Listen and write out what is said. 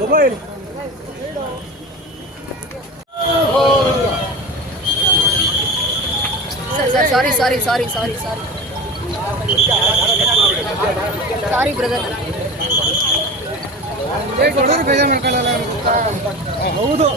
mobile sorry sorry sorry sorry sorry sorry brother હૌદો